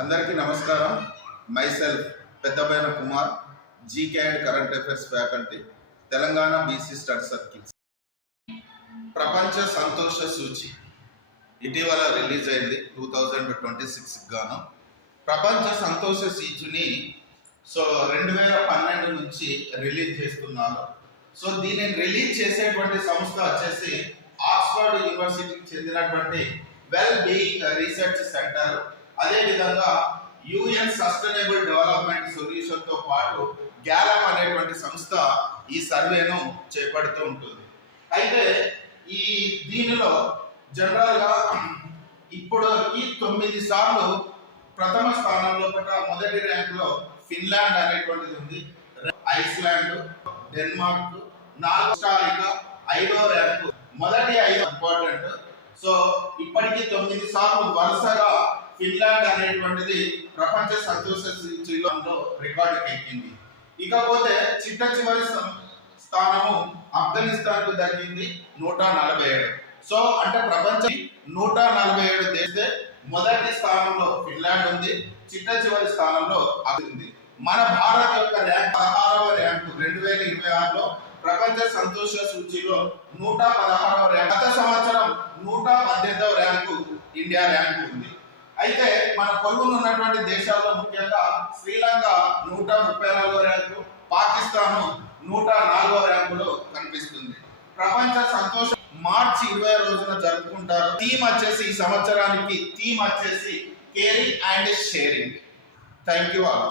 అందరికీ నమస్కారం. Myself Peddabaina Kumar, GK and current affairs faculty, Telangana BC study circles. ప్రపంచ సంతోష సూచి ఇటీవల రిలీజ్ అయింది 2026 గాను. ప్రపంచ సంతోష సూచిని 2012 నుంచి రిలీజ్ చేస్తున్నారు. దీనిని రిలీజ్ చేసేటువంటి సంస్థ వచ్చేసి ఆక్స్ఫర్డ్ యూనివర్సిటీకి చెందినటువంటి వెల్ బీయింగ్ రీసెర్చ్ సెంటర్, అదేవిధంగా యుఎన్ సస్టైనబుల్ డెవలప్మెంట్ సొల్యూషన్ తో పాటు గ్యాలప్ అనేటువంటి సంస్థ ఈ సర్వేను చేపడుతూ ఉంటుంది. అయితే దీనిలో జనరల్ గా ఇప్పటికి 9 సార్లు ప్రథమ స్థానంలో మొదటి ర్యాంక్ లో ఫిన్లాండ్ అనేటువంటిది ఉంది, ఐస్లాండ్, డెన్మార్క్, 4 5వ ర్యాంకు. మొదటి 5 ఇంపార్టెంట్. ఇప్పటికి 9 సార్లు వరుసగా ఫిన్లాండ్ అనేటువంటిది ప్రపంచ సంతోష సూచిలో రికార్డుకి ఎక్కింది. ఇకపోతే చివరి స్థానము ఆఫ్ఘనిస్తాన్ కు దక్కింది 147. అంటే ప్రపంచం 147 దేశే మొదటి స్థానంలో ఫిన్లాండ్ ఉంది, చివరి స్థానంలో ఉంది. మన భారత్ యొక్క ర్యాంక్ 16వ ర్యాంకు 2026లో ప్రపంచ సంతోష సూచిలో 116వ ర్యాంక్. గత సంవత్సరం 118వ ర్యాంకు ఇండియా ర్యాంకు ఉంది. అయితే మన పొరుగున ఉన్నటువంటి దేశాల్లో ముఖ్యంగా శ్రీలంక 134వ ర్యాంకు, పాకిస్తాన్ 104వ ర్యాంకులో కనిపిస్తుంది. ప్రపంచ సంతోష మార్చి 20 రోజున జరుపుకుంటారు. థీమ్ వచ్చేసి ఈ సంవత్సరానికి caring and sharing. Thank you all.